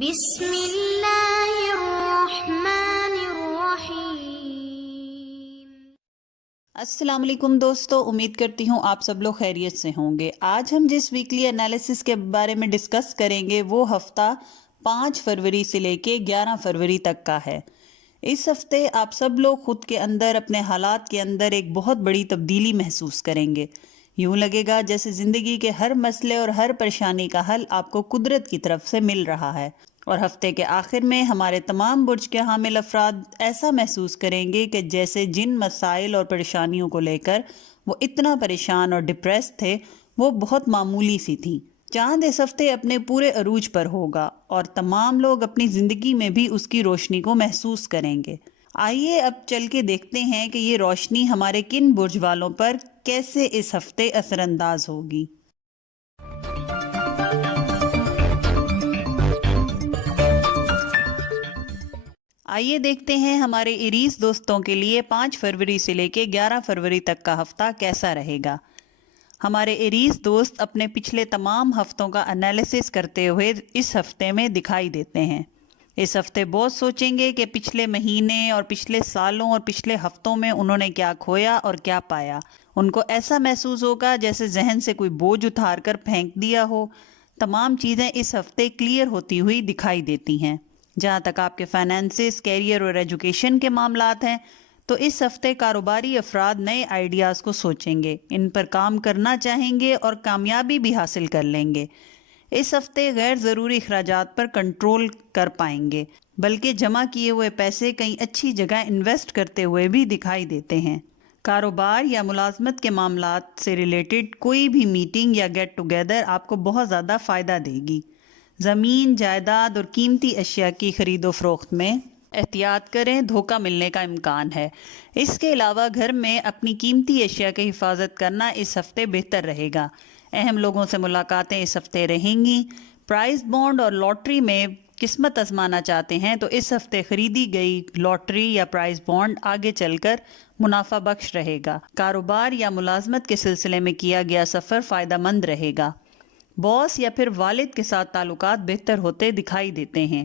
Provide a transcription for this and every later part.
بسم اللہ الرحمن الرحیم۔ السلام علیکم دوستو، امید کرتی ہوں آپ سب لوگ خیریت سے ہوں گے۔ آج ہم جس ویکلی انالیسس کے بارے میں ڈسکس کریں گے وہ ہفتہ 5 فروری سے لے کے 11 فروری تک کا ہے۔ اس ہفتے آپ سب لوگ خود کے اندر، اپنے حالات کے اندر ایک بہت بڑی تبدیلی محسوس کریں گے۔ یوں لگے گا جیسے زندگی کے ہر مسئلے اور ہر پریشانی کا حل آپ کو قدرت کی طرف سے مل رہا ہے، اور ہفتے کے آخر میں ہمارے تمام برج کے حامل افراد ایسا محسوس کریں گے کہ جیسے جن مسائل اور پریشانیوں کو لے کر وہ اتنا پریشان اور ڈپریس تھے وہ بہت معمولی سی تھیں۔ چاند اس ہفتے اپنے پورے عروج پر ہوگا اور تمام لوگ اپنی زندگی میں بھی اس کی روشنی کو محسوس کریں گے۔ آئیے اب چل کے دیکھتے ہیں کہ یہ روشنی ہمارے کن برج والوں پر کیسے اس ہفتے اثر انداز ہوگی۔ آئیے دیکھتے ہیں ہمارے ایریز دوستوں کے لیے 5 فروری سے لے کے 11 فروری تک کا ہفتہ کیسا رہے گا۔ ہمارے ایریز دوست اپنے پچھلے تمام ہفتوں کا انالیسس کرتے ہوئے اس ہفتے میں دکھائی دیتے ہیں۔ اس ہفتے بہت سوچیں گے کہ پچھلے مہینے اور پچھلے سالوں اور پچھلے ہفتوں میں انہوں نے کیا کھویا اور کیا پایا۔ ان کو ایسا محسوس ہوگا جیسے ذہن سے کوئی بوجھ اتار کر پھینک دیا ہو۔ تمام چیزیں اس ہفتے کلیئر ہوتی ہوئی دکھائی دیتی ہیں۔ جہاں تک آپ کے فائنانسز، کیریئر اور ایجوکیشن کے معاملات ہیں تو اس ہفتے کاروباری افراد نئے آئیڈیاز کو سوچیں گے، ان پر کام کرنا چاہیں گے اور کامیابی بھی حاصل کر لیں گے۔ اس ہفتے غیر ضروری اخراجات پر کنٹرول کر پائیں گے، بلکہ جمع کیے ہوئے پیسے کہیں اچھی جگہ انویسٹ کرتے ہوئے بھی دکھائی دیتے ہیں۔ کاروبار یا ملازمت کے معاملات سے ریلیٹڈ کوئی بھی میٹنگ یا گیٹ ٹوگیدر آپ کو بہت زیادہ فائدہ دے گی۔ زمین، جائیداد اور قیمتی اشیاء کی خرید و فروخت میں احتیاط کریں، دھوکہ ملنے کا امکان ہے۔ اس کے علاوہ گھر میں اپنی قیمتی اشیاء کی حفاظت کرنا اس ہفتے بہتر رہے گا۔ اہم لوگوں سے ملاقاتیں اس ہفتے رہیں گی۔ پرائز بانڈ اور لاٹری میں قسمت آزمانا چاہتے ہیں تو اس ہفتے خریدی گئی لاٹری یا پرائز بانڈ آگے چل کر منافع بخش رہے گا۔ کاروبار یا ملازمت کے سلسلے میں کیا گیا سفر فائدہ مند رہے گا۔ باس یا پھر والد کے ساتھ تعلقات بہتر ہوتے دکھائی دیتے ہیں۔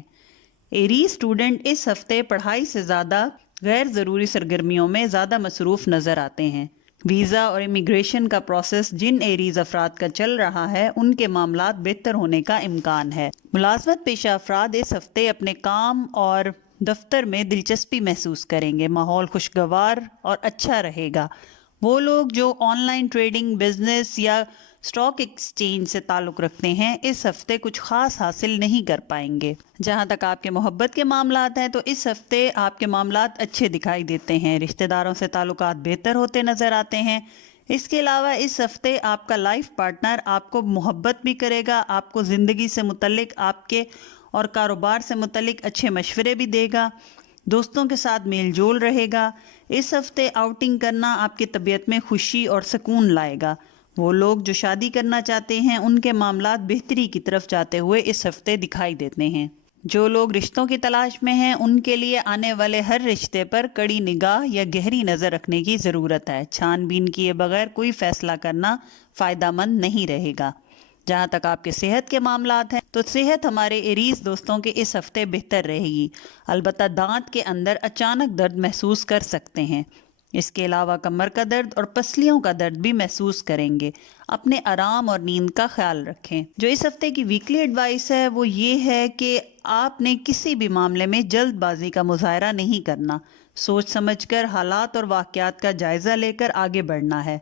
ایریز اسٹوڈنٹ اس ہفتے پڑھائی سے زیادہ غیر ضروری سرگرمیوں میں زیادہ مصروف نظر آتے ہیں۔ ویزا اور امیگریشن کا پروسیس جن ایریز افراد کا چل رہا ہے ان کے معاملات بہتر ہونے کا امکان ہے۔ ملازمت پیشہ افراد اس ہفتے اپنے کام اور دفتر میں دلچسپی محسوس کریں گے۔ ماحول خوشگوار اور اچھا رہے گا۔ وہ لوگ جو آن لائن ٹریڈنگ، بزنس یا اسٹاک ایکسچینج سے تعلق رکھتے ہیں اس ہفتے کچھ خاص حاصل نہیں کر پائیں گے۔ جہاں تک آپ کے محبت کے معاملات ہیں تو اس ہفتے آپ کے معاملات اچھے دکھائی دیتے ہیں۔ رشتہ داروں سے تعلقات بہتر ہوتے نظر آتے ہیں۔ اس کے علاوہ اس ہفتے آپ کا لائف پارٹنر آپ کو محبت بھی کرے گا، آپ کو زندگی سے متعلق، آپ کے اور کاروبار سے متعلق اچھے مشورے بھی دے گا۔ دوستوں کے ساتھ میل جول رہے گا۔ اس ہفتے آؤٹنگ کرنا آپ کی طبیعت میں خوشی اور سکون لائے گا۔ وہ لوگ جو شادی کرنا چاہتے ہیں ان کے معاملات بہتری کی طرف جاتے ہوئے اس ہفتے دکھائی دیتے ہیں۔ جو لوگ رشتوں کی تلاش میں ہیں ان کے لیے آنے والے ہر رشتے پر کڑی نگاہ یا گہری نظر رکھنے کی ضرورت ہے۔ چھان بین کیے بغیر کوئی فیصلہ کرنا فائدہ مند نہیں رہے گا۔ جہاں تک آپ کے صحت کے معاملات ہیں تو صحت ہمارے ایریز دوستوں کے اس ہفتے بہتر رہے گی، البتہ دانت کے اندر اچانک درد محسوس کر سکتے ہیں۔ اس کے علاوہ کمر کا درد اور پسلیوں کا درد بھی محسوس کریں گے۔ اپنے آرام اور نیند کا خیال رکھیں۔ جو اس ہفتے کی ویکلی ایڈوائس ہے وہ یہ ہے کہ آپ نے کسی بھی معاملے میں جلد بازی کا مظاہرہ نہیں کرنا، سوچ سمجھ کر حالات اور واقعات کا جائزہ لے کر آگے بڑھنا ہے۔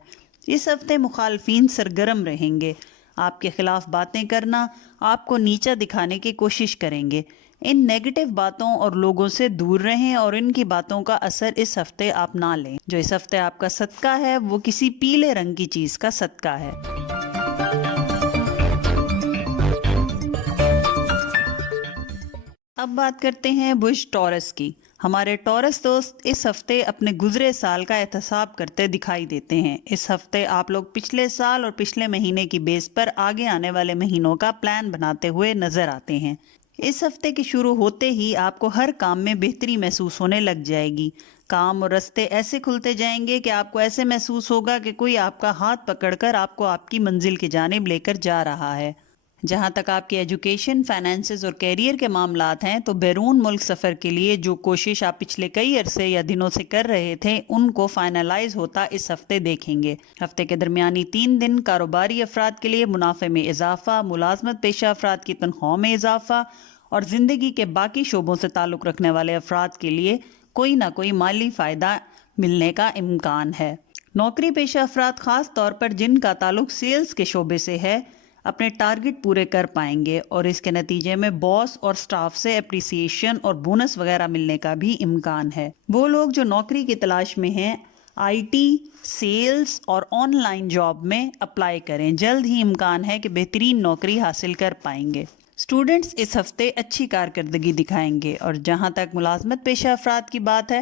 اس ہفتے مخالفین سرگرم رہیں گے، آپ کے خلاف باتیں کرنا آپ کو نیچا دکھانے کی کوشش کریں گے۔ ان نیگیٹو باتوں اور لوگوں سے دور رہیں اور ان کی باتوں کا اثر اس ہفتے آپ نہ لیں۔ جو اس ہفتے آپ کا صدقہ ہے وہ کسی پیلے رنگ کی چیز کا صدقہ ہے۔ اب بات کرتے ہیں برج ٹورس کی۔ ہمارے ٹورس دوست اس ہفتے اپنے گزرے سال کا احتساب کرتے دکھائی دیتے ہیں۔ اس ہفتے آپ لوگ پچھلے سال اور پچھلے مہینے کی بیس پر آگے آنے والے مہینوں کا پلان بناتے ہوئے نظر آتے ہیں۔ اس ہفتے کی شروع ہوتے ہی آپ کو ہر کام میں بہتری محسوس ہونے لگ جائے گی۔ کام اور راستے ایسے کھلتے جائیں گے کہ آپ کو ایسے محسوس ہوگا کہ کوئی آپ کا ہاتھ پکڑ کر آپ کو آپ کی منزل کی جانب لے کر جا رہا ہے۔ جہاں تک آپ کے ایجوکیشن، فائنینسز اور کیریئر کے معاملات ہیں تو بیرون ملک سفر کے لیے جو کوشش آپ پچھلے کئی عرصے یا دنوں سے کر رہے تھے ان کو فائنلائز ہوتا اس ہفتے دیکھیں گے۔ ہفتے کے درمیانی 3 دن کاروباری افراد کے لیے منافع میں اضافہ، ملازمت پیشہ افراد کی تنخواہوں میں اضافہ اور زندگی کے باقی شعبوں سے تعلق رکھنے والے افراد کے لیے کوئی نہ کوئی مالی فائدہ ملنے کا امکان ہے۔ نوکری پیشہ افراد خاص طور پر جن کا تعلق سیلز کے شعبے سے ہے اپنے ٹارگٹ پورے کر پائیں گے اور اس کے نتیجے میں باس اور سٹاف سے اپریسیشن اور بونس وغیرہ ملنے کا بھی امکان ہے۔ وہ لوگ جو نوکری کی تلاش میں ہیں آئی ٹی، سیلز اور آن لائن جاب میں اپلائی کریں، جلد ہی امکان ہے کہ بہترین نوکری حاصل کر پائیں گے۔ اسٹوڈنٹس اس ہفتے اچھی کارکردگی دکھائیں گے اور جہاں تک ملازمت پیشہ افراد کی بات ہے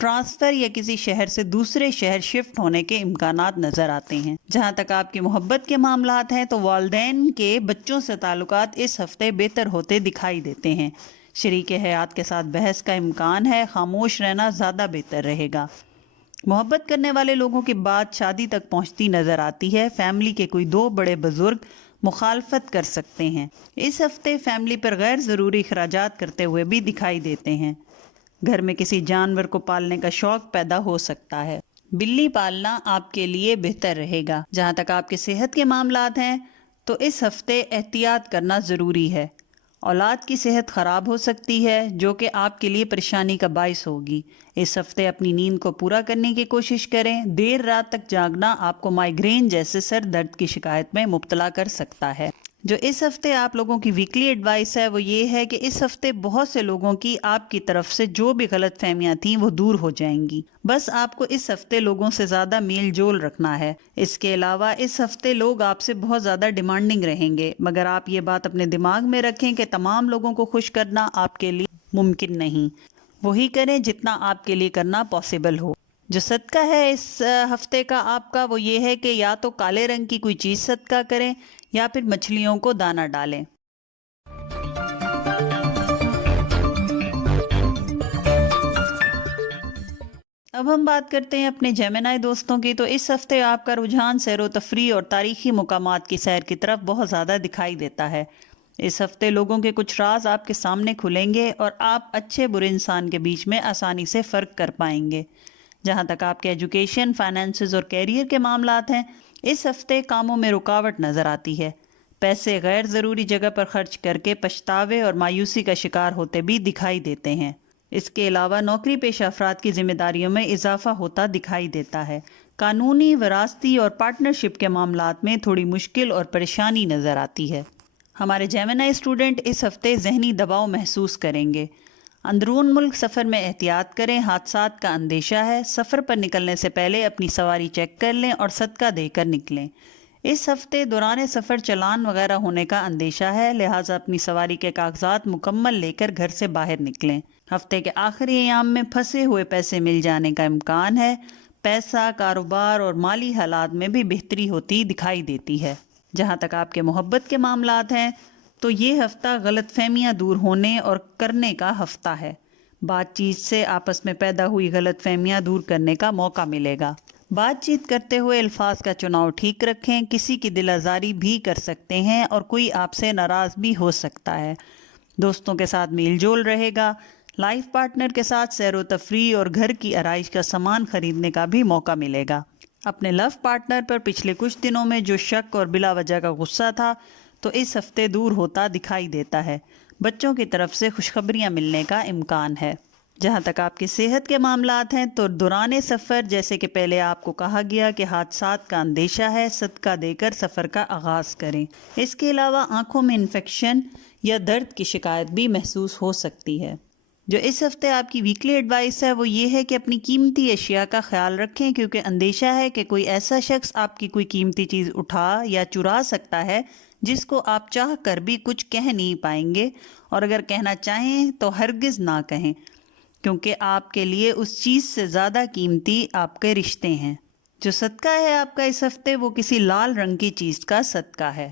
ٹرانسفر یا کسی شہر سے دوسرے شہر شفٹ ہونے کے امکانات نظر آتے ہیں۔ جہاں تک آپ کی محبت کے معاملات ہیں تو والدین کے بچوں سے تعلقات اس ہفتے بہتر ہوتے دکھائی دیتے ہیں۔ شریک حیات کے ساتھ بحث کا امکان ہے، خاموش رہنا زیادہ بہتر رہے گا۔ محبت کرنے والے لوگوں کی بات شادی تک پہنچتی نظر آتی ہے، فیملی کے کوئی 2 بڑے بزرگ مخالفت کر سکتے ہیں۔ اس ہفتے فیملی پر غیر ضروری اخراجات کرتے ہوئے بھی دکھائی دیتے ہیں۔ گھر میں کسی جانور کو پالنے کا شوق پیدا ہو سکتا ہے۔ بلی پالنا آپ کے لیے بہتر رہے گا۔ جہاں تک آپ کے صحت کے معاملات ہیں تو اس ہفتے احتیاط کرنا ضروری ہے۔ اولاد کی صحت خراب ہو سکتی ہے جو کہ آپ کے لیے پریشانی کا باعث ہوگی۔ اس ہفتے اپنی نیند کو پورا کرنے کی کوشش کریں۔ دیر رات تک جاگنا آپ کو مائیگرین جیسے سر درد کی شکایت میں مبتلا کر سکتا ہے۔ جو اس ہفتے آپ لوگوں کی ویکلی ایڈوائس ہے وہ یہ ہے کہ اس ہفتے بہت سے لوگوں کی آپ کی طرف سے جو بھی غلط فہمیاں تھیں وہ دور ہو جائیں گی۔ بس آپ کو اس ہفتے لوگوں سے زیادہ میل جول رکھنا ہے۔ اس کے علاوہ اس ہفتے لوگ آپ سے بہت زیادہ ڈیمانڈنگ رہیں گے، مگر آپ یہ بات اپنے دماغ میں رکھیں کہ تمام لوگوں کو خوش کرنا آپ کے لیے ممکن نہیں۔ وہی کریں جتنا آپ کے لیے کرنا پاسبل ہو۔ جو صدقہ ہے اس ہفتے کا آپ کا وہ یہ ہے کہ یا تو کالے رنگ کی کوئی چیز صدقہ کریں یا پھر مچھلیوں کو دانہ ڈالیں۔ اب ہم بات کرتے ہیں اپنے جیمنائی دوستوں کی۔ تو اس ہفتے آپ کا رجحان سیر و تفریح اور تاریخی مقامات کی سیر کی طرف بہت زیادہ دکھائی دیتا ہے۔ اس ہفتے لوگوں کے کچھ راز آپ کے سامنے کھلیں گے اور آپ اچھے برے انسان کے بیچ میں آسانی سے فرق کر پائیں گے۔ جہاں تک آپ کے ایجوکیشن، فائنینسز اور کیریئر کے معاملات ہیں اس ہفتے کاموں میں رکاوٹ نظر آتی ہے۔ پیسے غیر ضروری جگہ پر خرچ کر کے پچھتاوے اور مایوسی کا شکار ہوتے بھی دکھائی دیتے ہیں۔ اس کے علاوہ نوکری پیشہ افراد کی ذمہ داریوں میں اضافہ ہوتا دکھائی دیتا ہے۔ قانونی، وراثتی اور پارٹنرشپ کے معاملات میں تھوڑی مشکل اور پریشانی نظر آتی ہے۔ ہمارے جیمنائی اسٹوڈنٹ اس ہفتے ذہنی دباؤ محسوس کریں گے۔ اندرون ملک سفر میں احتیاط کریں، حادثات کا اندیشہ ہے۔ سفر پر نکلنے سے پہلے اپنی سواری چیک کر لیں اور صدقہ دے کر نکلیں۔ اس ہفتے دوران سفر چلان وغیرہ ہونے کا اندیشہ ہے، لہٰذا اپنی سواری کے کاغذات مکمل لے کر گھر سے باہر نکلیں۔ ہفتے کے آخری ایام میں پھنسے ہوئے پیسے مل جانے کا امکان ہے۔ پیسہ، کاروبار اور مالی حالات میں بھی بہتری ہوتی دکھائی دیتی ہے۔ جہاں تک آپ کے محبت کے معاملات ہیں تو یہ ہفتہ غلط فہمیاں دور ہونے اور کرنے کا ہفتہ ہے۔ بات چیت سے آپس میں پیدا ہوئی غلط فہمیاں دور کرنے کا موقع ملے گا۔ بات چیت کرتے ہوئے الفاظ کا چناؤ ٹھیک رکھیں، کسی کی دل آزاری بھی کر سکتے ہیں اور کوئی آپ سے ناراض بھی ہو سکتا ہے۔ دوستوں کے ساتھ میل جول رہے گا۔ لائف پارٹنر کے ساتھ سیر و تفریح اور گھر کی آرائش کا سامان خریدنے کا بھی موقع ملے گا۔ اپنے لو پارٹنر پر پچھلے کچھ دنوں میں جو شک اور بلا وجہ کا غصہ تھا تو اس ہفتے دور ہوتا دکھائی دیتا ہے۔ بچوں کی طرف سے خوشخبریاں ملنے کا امکان ہے۔ جہاں تک آپ کی صحت کے معاملات ہیں تو دوران سفر جیسے کہ پہلے آپ کو کہا گیا کہ حادثات کا اندیشہ ہے، صدقہ دے کر سفر کا آغاز کریں۔ اس کے علاوہ آنکھوں میں انفیکشن یا درد کی شکایت بھی محسوس ہو سکتی ہے۔ جو اس ہفتے آپ کی ویکلی ایڈوائس ہے وہ یہ ہے کہ اپنی قیمتی اشیاء کا خیال رکھیں، کیونکہ اندیشہ ہے کہ کوئی ایسا شخص آپ کی کوئی قیمتی چیز اٹھا یا چرا سکتا ہے جس کو آپ چاہ کر بھی کچھ کہہ نہیں پائیں گے، اور اگر کہنا چاہیں تو ہرگز نہ کہیں، کیونکہ آپ کے لیے اس چیز سے زیادہ قیمتی آپ کے رشتے ہیں۔ جو صدقہ ہے آپ کا اس ہفتے وہ کسی لال رنگ کی چیز کا صدقہ ہے۔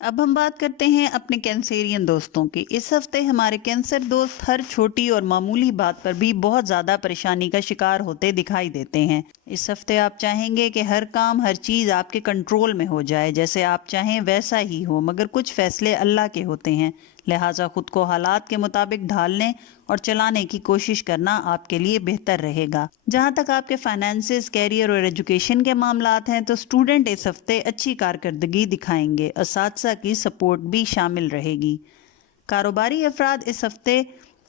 اب ہم بات کرتے ہیں اپنے کینسیرین دوستوں کی۔ اس ہفتے ہمارے کینسر دوست ہر چھوٹی اور معمولی بات پر بھی بہت زیادہ پریشانی کا شکار ہوتے دکھائی دیتے ہیں۔ اس ہفتے آپ چاہیں گے کہ ہر کام ہر چیز آپ کے کنٹرول میں ہو جائے، جیسے آپ چاہیں ویسا ہی ہو، مگر کچھ فیصلے اللہ کے ہوتے ہیں، لہٰذا خود کو حالات کے مطابق ڈھالنے اور چلانے کی کوشش کرنا آپ کے لیے بہتر رہے گا۔ جہاں تک آپ کے فائنانسز، کیریئر اور ایجوکیشن کے معاملات ہیں تو اسٹوڈنٹ اس ہفتے اچھی کارکردگی دکھائیں گے، اساتذہ کی سپورٹ بھی شامل رہے گی۔ کاروباری افراد اس ہفتے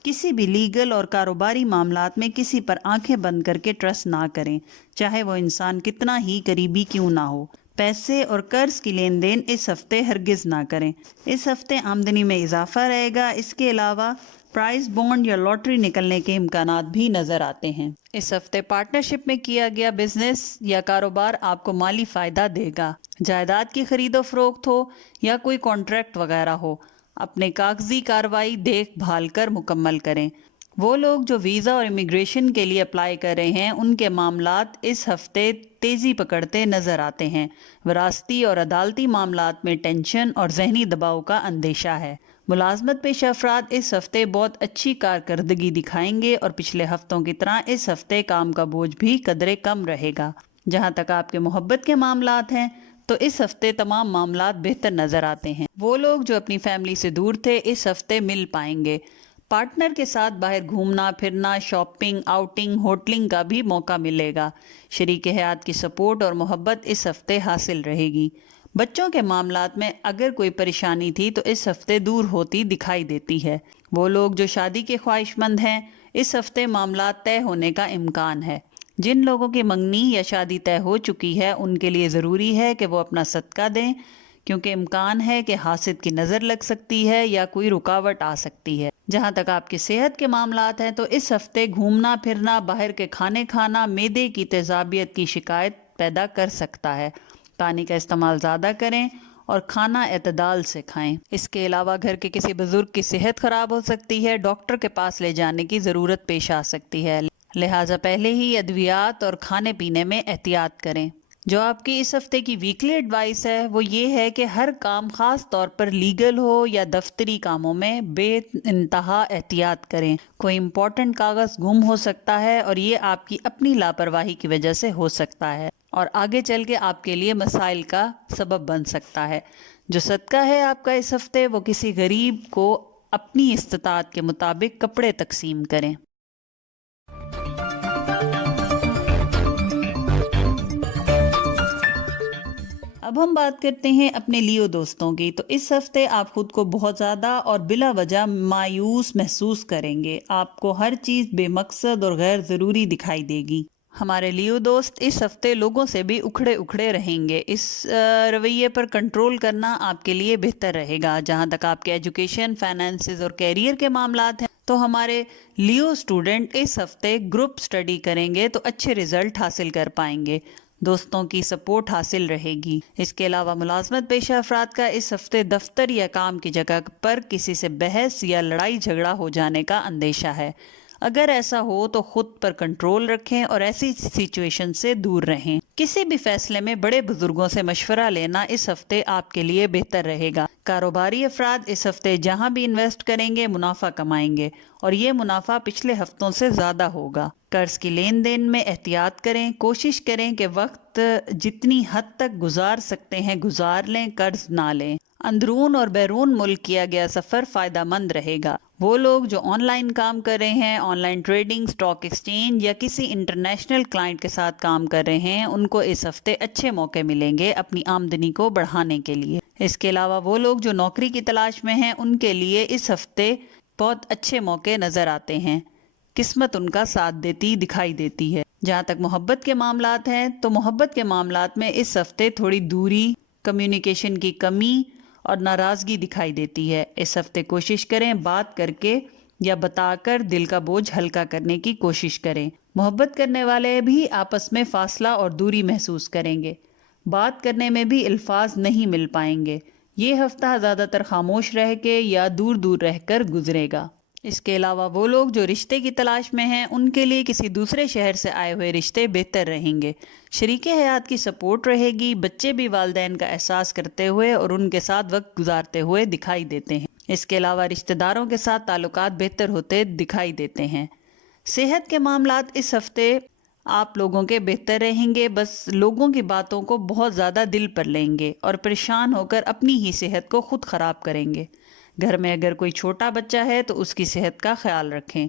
کسی بھی لیگل اور کاروباری معاملات میں کسی پر آنکھیں بند کر کے ٹرسٹ نہ کریں، چاہے وہ انسان کتنا ہی قریبی کیوں نہ ہو۔ پیسے اور قرض کی لین دین اس ہفتے ہرگز نہ کریں۔ اس ہفتے آمدنی میں اضافہ رہے گا۔ اس کے علاوہ پرائز بونڈ یا لاٹری نکلنے کے امکانات بھی نظر آتے ہیں۔ اس ہفتے پارٹنرشپ میں کیا گیا بزنس یا کاروبار آپ کو مالی فائدہ دے گا۔ جائیداد کی خرید و فروخت ہو یا کوئی کانٹریکٹ وغیرہ ہو، اپنے کاغذی کارروائی دیکھ بھال کر مکمل کریں۔ وہ لوگ جو ویزا اور امیگریشن کے لیے اپلائی کر رہے ہیں، ان کے معاملات اس ہفتے تیزی پکڑتے نظر آتے ہیں۔ وراثتی اور عدالتی معاملات میں ٹینشن اور ذہنی دباؤ کا اندیشہ ہے۔ ملازمت پیشہ افراد اس ہفتے بہت اچھی کارکردگی دکھائیں گے اور پچھلے ہفتوں کی طرح اس ہفتے کام کا بوجھ بھی قدرے کم رہے گا۔ جہاں تک آپ کے محبت کے معاملات ہیں تو اس ہفتے تمام معاملات بہتر نظر آتے ہیں۔ وہ لوگ جو اپنی فیملی سے دور تھے اس ہفتے مل پائیں گے۔ پارٹنر کے ساتھ باہر گھومنا پھرنا، شاپنگ، آؤٹنگ، ہوٹلنگ کا بھی موقع ملے گا۔ شریک حیات کی سپورٹ اور محبت اس ہفتے حاصل رہے گی۔ بچوں کے معاملات میں اگر کوئی پریشانی تھی تو اس ہفتے دور ہوتی دکھائی دیتی ہے۔ وہ لوگ جو شادی کے خواہش مند ہیں، اس ہفتے معاملات طے ہونے کا امکان ہے۔ جن لوگوں کی منگنی یا شادی طے ہو چکی ہے، ان کے لیے ضروری ہے کہ وہ اپنا صدقہ دیں، کیونکہ امکان ہے کہ حاسد کی نظر لگ سکتی ہے یا کوئی رکاوٹ آ سکتی ہے۔ جہاں تک آپ کی صحت کے معاملات ہیں تو اس ہفتے گھومنا پھرنا، باہر کے کھانے کھانا معدے کی تیزابیت کی شکایت پیدا کر سکتا ہے۔ پانی کا استعمال زیادہ کریں اور کھانا اعتدال سے کھائیں۔ اس کے علاوہ گھر کے کسی بزرگ کی صحت خراب ہو سکتی ہے، ڈاکٹر کے پاس لے جانے کی ضرورت پیش آ سکتی ہے، لہٰذا پہلے ہی ادویات اور کھانے پینے میں احتیاط کریں۔ جو آپ کی اس ہفتے کی ویکلی ایڈوائس ہے وہ یہ ہے کہ ہر کام، خاص طور پر لیگل ہو یا دفتری کاموں میں، بے انتہا احتیاط کریں۔ کوئی امپورٹنٹ کاغذ گم ہو سکتا ہے اور یہ آپ کی اپنی لاپرواہی کی وجہ سے ہو سکتا ہے اور آگے چل کے آپ کے لیے مسائل کا سبب بن سکتا ہے۔ جو صدقہ ہے آپ کا اس ہفتے، وہ کسی غریب کو اپنی استطاعت کے مطابق کپڑے تقسیم کریں۔ اب ہم بات کرتے ہیں اپنے لیو دوستوں کی۔ تو اس ہفتے آپ خود کو بہت زیادہ اور بلا وجہ مایوس محسوس کریں گے۔ آپ کو ہر چیز بے مقصد اور غیر ضروری دکھائی دے گی۔ ہمارے لیو دوست اس ہفتے لوگوں سے بھی اکھڑے رہیں گے۔ اس رویے پر کنٹرول کرنا آپ کے لیے بہتر رہے گا۔ جہاں تک آپ کے ایجوکیشن، فائنانسز اور کیریئر کے معاملات ہیں تو ہمارے لیو سٹوڈنٹ اس ہفتے گروپ سٹڈی کریں گے تو اچھے رزلٹ حاصل کر پائیں گے۔ دوستوں کی سپورٹ حاصل رہے گی۔ اس کے علاوہ ملازمت پیشہ افراد کا اس ہفتے دفتر یا کام کی جگہ پر کسی سے بحث یا لڑائی جھگڑا ہو جانے کا اندیشہ ہے۔ اگر ایسا ہو تو خود پر کنٹرول رکھیں اور ایسی سچویشن سے دور رہیں۔ کسی بھی فیصلے میں بڑے بزرگوں سے مشورہ لینا اس ہفتے آپ کے لیے بہتر رہے گا۔ کاروباری افراد اس ہفتے جہاں بھی انویسٹ کریں گے منافع کمائیں گے اور یہ منافع پچھلے ہفتوں سے زیادہ ہوگا۔ قرض کی لین دین میں احتیاط کریں۔ کوشش کریں کہ وقت جتنی حد تک گزار سکتے ہیں گزار لیں، قرض نہ لیں۔ اندرون اور بیرون ملک کیا گیا سفر فائدہ مند رہے گا۔ وہ لوگ جو آن لائن کام کر رہے ہیں، on line trading, stock exchange یا کسی انٹرنیشنل کلائنٹ کے ساتھ کام کر رہے ہیں، ان کو اس ہفتے اچھے موقع ملیں گے اپنی آمدنی کو بڑھانے کے لیے۔ اس کے علاوہ وہ لوگ جو نوکری کی تلاش میں ہیں، ان کے لیے اس ہفتے بہت اچھے موقع نظر آتے ہیں۔ قسمت ان کا ساتھ دیتی دکھائی دیتی ہے۔ جہاں تک محبت کے معاملات ہیں تو محبت کے معاملات میں اس ہفتے تھوڑی دوری، کمیونیکیشن کی کمی اور ناراضگی دکھائی دیتی ہے۔ اس ہفتے کوشش کریں بات کر کے یا بتا کر دل کا بوجھ ہلکا کرنے کی کوشش کریں۔ محبت کرنے والے بھی آپس میں فاصلہ اور دوری محسوس کریں گے۔ بات کرنے میں بھی الفاظ نہیں مل پائیں گے۔ یہ ہفتہ زیادہ تر خاموش رہ کے یا دور دور رہ کر گزرے گا۔ اس کے علاوہ وہ لوگ جو رشتے کی تلاش میں ہیں ان کے لیے کسی دوسرے شہر سے آئے ہوئے رشتے بہتر رہیں گے۔ شریک حیات کی سپورٹ رہے گی، بچے بھی والدین کا احساس کرتے ہوئے اور ان کے ساتھ وقت گزارتے ہوئے دکھائی دیتے ہیں۔ اس کے علاوہ رشتہ داروں کے ساتھ تعلقات بہتر ہوتے دکھائی دیتے ہیں۔ صحت کے معاملات اس ہفتے آپ لوگوں کے بہتر رہیں گے، بس لوگوں کی باتوں کو بہت زیادہ دل پر لیں گے اور پریشان ہو کر اپنی ہی صحت کو خود خراب کریں گے۔ گھر میں اگر کوئی چھوٹا بچہ ہے تو اس کی صحت کا خیال رکھیں۔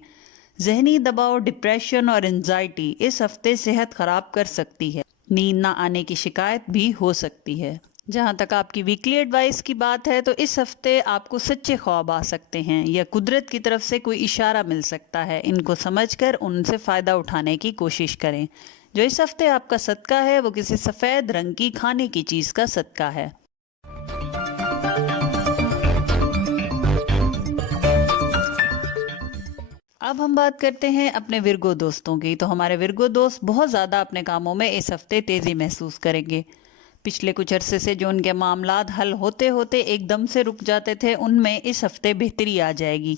ذہنی دباؤ، ڈپریشن اور انزائٹی اس ہفتے صحت خراب کر سکتی ہے۔ نیند نہ آنے کی شکایت بھی ہو سکتی ہے۔ جہاں تک آپ کی ویکلی ایڈوائس کی بات ہے تو اس ہفتے آپ کو سچے خواب آ سکتے ہیں یا قدرت کی طرف سے کوئی اشارہ مل سکتا ہے۔ ان کو سمجھ کر ان سے فائدہ اٹھانے کی کوشش کریں۔ جو اس ہفتے آپ کا صدقہ ہے وہ کسی سفید رنگ کی کھانے کی چیز کا صدقہ ہے۔ اب ہم بات کرتے ہیں اپنے ورگو دوستوں کی۔ تو ہمارے ورگو دوست بہت زیادہ اپنے کاموں میں اس ہفتے تیزی محسوس کریں گے۔ پچھلے کچھ عرصے سے جو ان کے معاملات حل ہوتے ہوتے ایک دم سے رک جاتے تھے، ان میں اس ہفتے بہتری آ جائے گی۔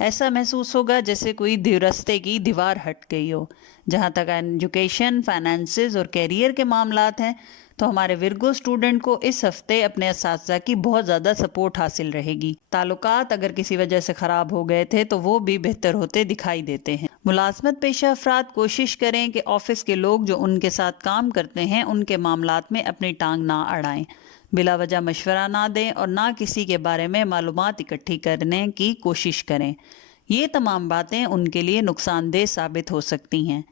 ایسا محسوس ہوگا جیسے کوئی رستے کی دیوار ہٹ گئی ہو۔ جہاں تک ایجوکیشن، فائنانسز اور کیریئر کے معاملات ہیں تو ہمارے ورگو اسٹوڈنٹ کو اس ہفتے اپنے اساتذہ کی بہت زیادہ سپورٹ حاصل رہے گی۔ تعلقات اگر کسی وجہ سے خراب ہو گئے تھے تو وہ بھی بہتر ہوتے دکھائی دیتے ہیں۔ ملازمت پیشہ افراد کوشش کریں کہ آفس کے لوگ جو ان کے ساتھ کام کرتے ہیں ان کے معاملات میں اپنی ٹانگ نہ اڑائیں، بلا وجہ مشورہ نہ دیں اور نہ کسی کے بارے میں معلومات اکٹھی کرنے کی کوشش کریں۔ یہ تمام باتیں ان کے لیے نقصان دہ ثابت ہو سکتی ہیں۔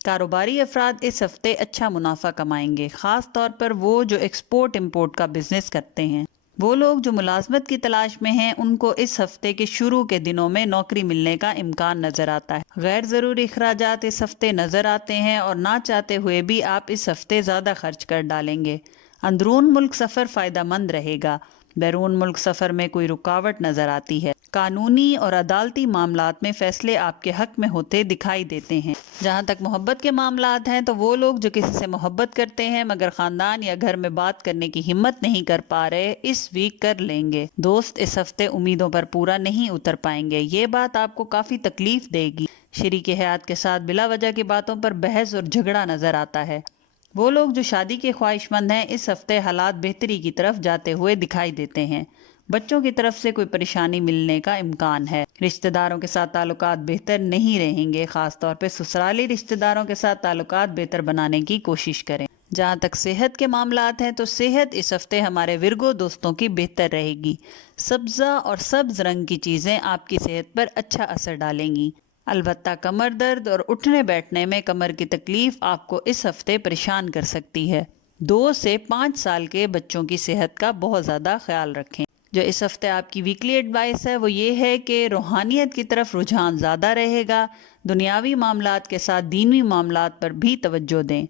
کاروباری افراد اس ہفتے اچھا منافع کمائیں گے، خاص طور پر وہ جو ایکسپورٹ امپورٹ کا بزنس کرتے ہیں۔ وہ لوگ جو ملازمت کی تلاش میں ہیں ان کو اس ہفتے کے شروع کے دنوں میں نوکری ملنے کا امکان نظر آتا ہے۔ غیر ضروری اخراجات اس ہفتے نظر آتے ہیں اور نہ چاہتے ہوئے بھی آپ اس ہفتے زیادہ خرچ کر ڈالیں گے۔ اندرون ملک سفر فائدہ مند رہے گا، بیرون ملک سفر میں کوئی رکاوٹ نظر آتی ہے۔ قانونی اور عدالتی معاملات میں فیصلے آپ کے حق میں ہوتے دکھائی دیتے ہیں۔ جہاں تک محبت کے معاملات ہیں تو وہ لوگ جو کسی سے محبت کرتے ہیں مگر خاندان یا گھر میں بات کرنے کی ہمت نہیں کر پا رہے، اس ویک کر لیں گے۔ دوست اس ہفتے امیدوں پر پورا نہیں اتر پائیں گے، یہ بات آپ کو کافی تکلیف دے گی۔ شریک حیات کے ساتھ بلا وجہ کی باتوں پر بحث اور جھگڑا نظر آتا ہے۔ وہ لوگ جو شادی کے خواہش مند ہیں اس ہفتے حالات بہتری کی طرف جاتے ہوئے دکھائی دیتے ہیں۔ بچوں کی طرف سے کوئی پریشانی ملنے کا امکان ہے۔ رشتہ داروں کے ساتھ تعلقات بہتر نہیں رہیں گے، خاص طور پہ سسرالی رشتہ داروں کے ساتھ تعلقات بہتر بنانے کی کوشش کریں۔ جہاں تک صحت کے معاملات ہیں تو صحت اس ہفتے ہمارے ورگو دوستوں کی بہتر رہے گی۔ سبزہ اور سبز رنگ کی چیزیں آپ کی صحت پر اچھا اثر ڈالیں گی۔ البتہ کمر درد اور اٹھنے بیٹھنے میں کمر کی تکلیف آپ کو اس ہفتے پریشان کر سکتی ہے۔ 2 سے 5 سال کے بچوں کی صحت کا بہت زیادہ خیال رکھیں۔ جو اس ہفتے آپ کی ویکلی ایڈوائس ہے وہ یہ ہے کہ روحانیت کی طرف رجحان زیادہ رہے گا، دنیاوی معاملات کے ساتھ دینی معاملات پر بھی توجہ دیں۔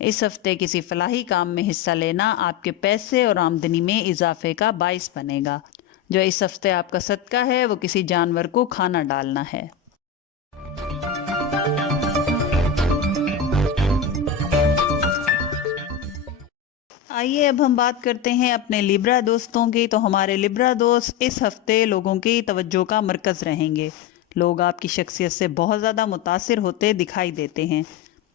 اس ہفتے کسی فلاحی کام میں حصہ لینا آپ کے پیسے اور آمدنی میں اضافے کا باعث بنے گا۔ جو اس ہفتے آپ کا صدقہ ہے وہ کسی جانور کو کھانا ڈالنا ہے۔ آئیے اب ہم بات کرتے ہیں اپنے لیبرا دوستوں کی۔ تو ہمارے لیبرا دوست اس ہفتے لوگوں کی توجہ کا مرکز رہیں گے۔ لوگ آپ کی شخصیت سے بہت زیادہ متاثر ہوتے دکھائی دیتے ہیں۔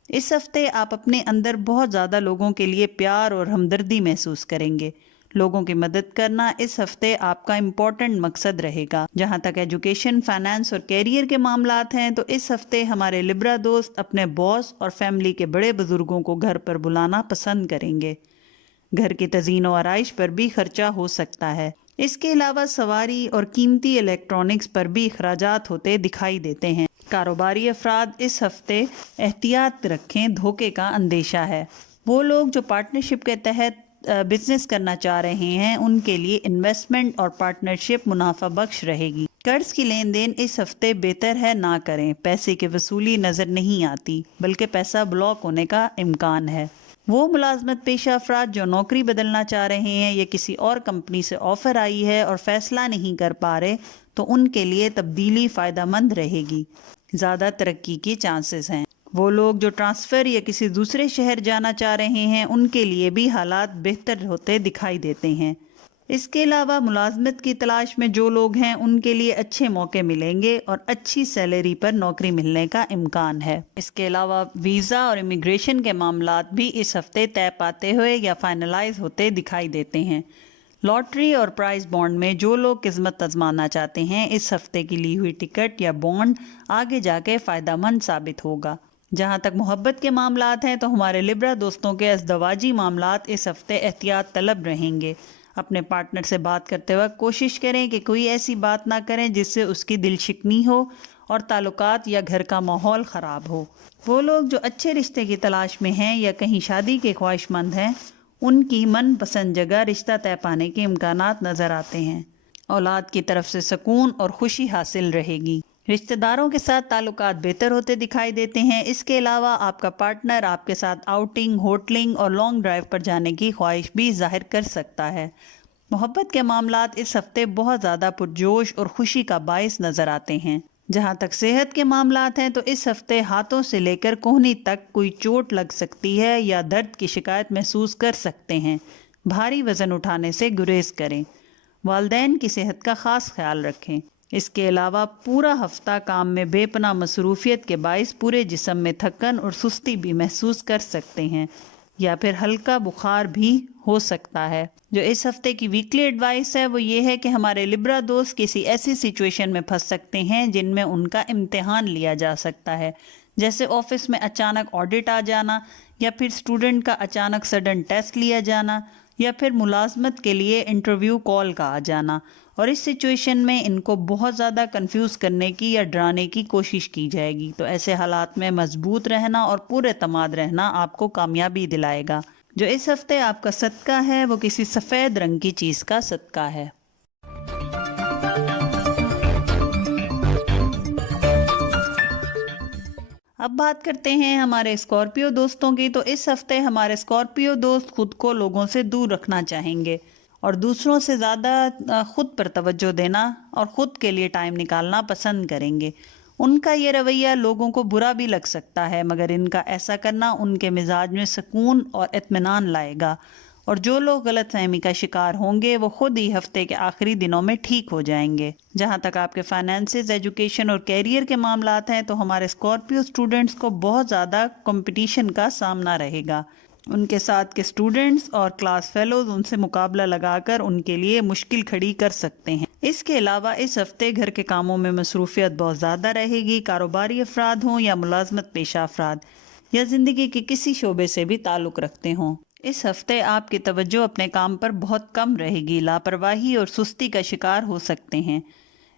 اس ہفتے آپ اپنے اندر بہت زیادہ لوگوں کے لیے پیار اور ہمدردی محسوس کریں گے۔ لوگوں کی مدد کرنا اس ہفتے آپ کا امپورٹنٹ مقصد رہے گا۔ جہاں تک ایجوکیشن، فائنانس اور کیریئر کے معاملات ہیں تو اس ہفتے ہمارے لیبرا دوست اپنے باس اور فیملی کے بڑے بزرگوں کو گھر پر بلانا پسند کریں گے۔ گھر کی تزئین و آرائش پر بھی خرچہ ہو سکتا ہے۔ اس کے علاوہ سواری اور قیمتی الیکٹرانکس پر بھی اخراجات ہوتے دکھائی دیتے ہیں۔ کاروباری افراد اس ہفتے احتیاط رکھیں، دھوکے کا اندیشہ ہے۔ وہ لوگ جو پارٹنرشپ کے تحت بزنس کرنا چاہ رہے ہیں ان کے لیے انویسٹمنٹ اور پارٹنرشپ منافع بخش رہے گی۔ قرض کی لین دین اس ہفتے بہتر ہے نہ کریں۔ پیسے کی وصولی نظر نہیں آتی بلکہ پیسہ بلاک ہونے کا امکان ہے۔ وہ ملازمت پیشہ افراد جو نوکری بدلنا چاہ رہے ہیں یا کسی اور کمپنی سے آفر آئی ہے اور فیصلہ نہیں کر پا رہے تو ان کے لیے تبدیلی فائدہ مند رہے گی، زیادہ ترقی کی چانسز ہیں۔ وہ لوگ جو ٹرانسفر یا کسی دوسرے شہر جانا چاہ رہے ہیں ان کے لیے بھی حالات بہتر ہوتے دکھائی دیتے ہیں۔ اس کے علاوہ ملازمت کی تلاش میں جو لوگ ہیں ان کے لیے اچھے موقع ملیں گے اور اچھی سیلری پر نوکری ملنے کا امکان ہے۔ اس کے علاوہ ویزا اور امیگریشن کے معاملات بھی اس ہفتے طے پاتے ہوئے یا فائنلائز ہوتے دکھائی دیتے ہیں۔ لاٹری اور پرائز بانڈ میں جو لوگ قسمت آزمانا چاہتے ہیں اس ہفتے کی لی ہوئی ٹکٹ یا بانڈ آگے جا کے فائدہ مند ثابت ہوگا۔ جہاں تک محبت کے معاملات ہیں تو ہمارے لبرا دوستوں کے ازدواجی معاملات اس ہفتے احتیاط طلب رہیں گے۔ اپنے پارٹنر سے بات کرتے وقت کوشش کریں کہ کوئی ایسی بات نہ کریں جس سے اس کی دل شکنی ہو اور تعلقات یا گھر کا ماحول خراب ہو۔ وہ لوگ جو اچھے رشتے کی تلاش میں ہیں یا کہیں شادی کے خواہش مند ہیں ان کی من پسند جگہ رشتہ طے پانے کے امکانات نظر آتے ہیں۔ اولاد کی طرف سے سکون اور خوشی حاصل رہے گی۔ رشتہ داروں کے ساتھ تعلقات بہتر ہوتے دکھائی دیتے ہیں۔ اس کے علاوہ آپ کا پارٹنر آپ کے ساتھ آؤٹنگ، ہوٹلنگ اور لانگ ڈرائیو پر جانے کی خواہش بھی ظاہر کر سکتا ہے۔ محبت کے معاملات اس ہفتے بہت زیادہ پرجوش اور خوشی کا باعث نظر آتے ہیں۔ جہاں تک صحت کے معاملات ہیں تو اس ہفتے ہاتھوں سے لے کر کہنی تک کوئی چوٹ لگ سکتی ہے یا درد کی شکایت محسوس کر سکتے ہیں۔ بھاری وزن اٹھانے سے گریز کریں۔ والدین کی صحت کا خاص خیال رکھیں۔ اس کے علاوہ پورا ہفتہ کام میں بے پناہ مصروفیت کے باعث پورے جسم میں تھکن اور سستی بھی محسوس کر سکتے ہیں یا پھر ہلکا بخار بھی ہو سکتا ہے۔ جو اس ہفتے کی ویکلی ایڈوائس ہے وہ یہ ہے کہ ہمارے لبرا دوست کسی ایسی سچویشن میں پھنس سکتے ہیں جن میں ان کا امتحان لیا جا سکتا ہے، جیسے آفس میں اچانک آڈٹ آ جانا یا پھر اسٹوڈنٹ کا اچانک سڈن ٹیسٹ لیا جانا یا پھر ملازمت کے لیے انٹرویو کال کا آ جانا، اور اس سچویشن میں ان کو بہت زیادہ کنفیوز کرنے کی یا ڈرانے کی کوشش کی جائے گی۔ تو ایسے حالات میں مضبوط رہنا اور پورے اعتماد رہنا آپ کو کامیابی دلائے گا۔ جو اس ہفتے آپ کا صدقہ ہے وہ کسی سفید رنگ کی چیز کا صدقہ ہے۔ اب بات کرتے ہیں ہمارے اسکارپیو دوستوں کی۔ تو اس ہفتے ہمارے اسکارپیو دوست خود کو لوگوں سے دور رکھنا چاہیں گے اور دوسروں سے زیادہ خود پر توجہ دینا اور خود کے لیے ٹائم نکالنا پسند کریں گے۔ ان کا یہ رویہ لوگوں کو برا بھی لگ سکتا ہے، مگر ان کا ایسا کرنا ان کے مزاج میں سکون اور اطمینان لائے گا، اور جو لوگ غلط فہمی کا شکار ہوں گے وہ خود ہی ہفتے کے آخری دنوں میں ٹھیک ہو جائیں گے۔ جہاں تک آپ کے فائنانسز، ایجوکیشن اور کیریئر کے معاملات ہیں تو ہمارے اسکارپیو اسٹوڈنٹس کو بہت زیادہ کمپٹیشن کا سامنا رہے گا۔ ان کے ساتھ کے اسٹوڈنٹس اور کلاس فیلوز ان سے مقابلہ لگا کر ان کے لیے مشکل کھڑی کر سکتے ہیں۔ اس کے علاوہ اس ہفتے گھر کے کاموں میں مصروفیت بہت زیادہ رہے گی۔ کاروباری افراد ہوں یا ملازمت پیشہ افراد یا زندگی کے کسی شعبے سے بھی تعلق رکھتے ہوں، اس ہفتے آپ کی توجہ اپنے کام پر بہت کم رہے گی۔ لاپرواہی اور سستی کا شکار ہو سکتے ہیں،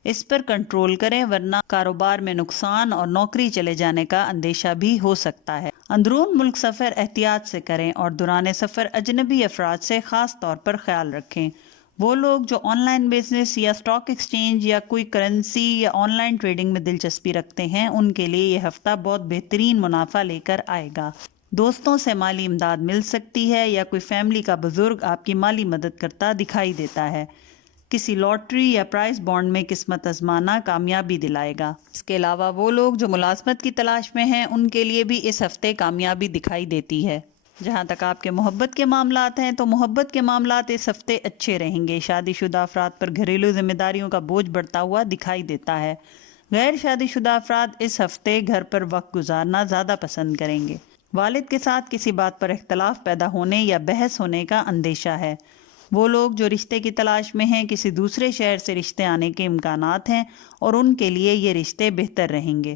اس پر کنٹرول کریں ورنہ کاروبار میں نقصان اور نوکری چلے جانے کا اندیشہ بھی ہو سکتا ہے۔ اندرون ملک سفر احتیاط سے کریں اور دوران سفر اجنبی افراد سے خاص طور پر خیال رکھیں۔ وہ لوگ جو آن لائن بزنس یا اسٹاک ایکسچینج یا کوئی کرنسی یا آن لائن ٹریڈنگ میں دلچسپی رکھتے ہیں ان کے لیے یہ ہفتہ بہت بہترین منافع لے کر آئے گا۔ دوستوں سے مالی امداد مل سکتی ہے یا کوئی فیملی کا بزرگ آپ کی مالی مدد کرتا دکھائی دیتا ہے۔ کسی لاٹری یا پرائز بانڈ میں قسمت آزمانا کامیابی دلائے گا۔ اس کے علاوہ وہ لوگ جو ملازمت کی تلاش میں ہیں ان کے لیے بھی اس ہفتے کامیابی دکھائی دیتی ہے۔ جہاں تک آپ کے محبت کے معاملات ہیں تو محبت کے معاملات اس ہفتے اچھے رہیں گے۔ شادی شدہ افراد پر گھریلو ذمہ داریوں کا بوجھ بڑھتا ہوا دکھائی دیتا ہے۔ غیر شادی شدہ افراد اس ہفتے گھر پر وقت گزارنا زیادہ پسند کریں گے۔ والد کے ساتھ کسی بات پر اختلاف پیدا ہونے یا بحث ہونے کا اندیشہ ہے۔ وہ لوگ جو رشتے کی تلاش میں ہیں کسی دوسرے شہر سے رشتے آنے کے امکانات ہیں اور ان کے لیے یہ رشتے بہتر رہیں گے۔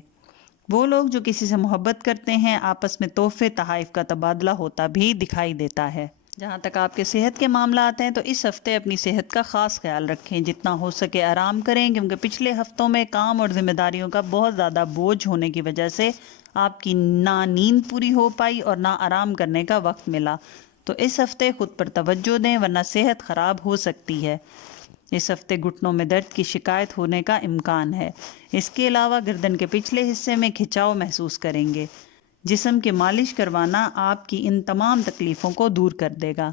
وہ لوگ جو کسی سے محبت کرتے ہیں آپس میں تحفے تحائف کا تبادلہ ہوتا بھی دکھائی دیتا ہے۔ جہاں تک آپ کے صحت کے معاملات ہیں تو اس ہفتے اپنی صحت کا خاص خیال رکھیں، جتنا ہو سکے آرام کریں، کیونکہ پچھلے ہفتوں میں کام اور ذمہ داریوں کا بہت زیادہ بوجھ ہونے کی وجہ سے آپ کی نہ نیند پوری ہو پائی اور نہ آرام کرنے کا وقت ملا۔ تو اس ہفتے خود پر توجہ دیں ورنہ صحت خراب ہو سکتی ہے۔ اس ہفتے گھٹنوں میں درد کی شکایت ہونے کا امکان ہے۔ اس کے علاوہ گردن کے پچھلے حصے میں کھچاؤ محسوس کریں گے۔ جسم کی مالش کروانا آپ کی ان تمام تکلیفوں کو دور کر دے گا۔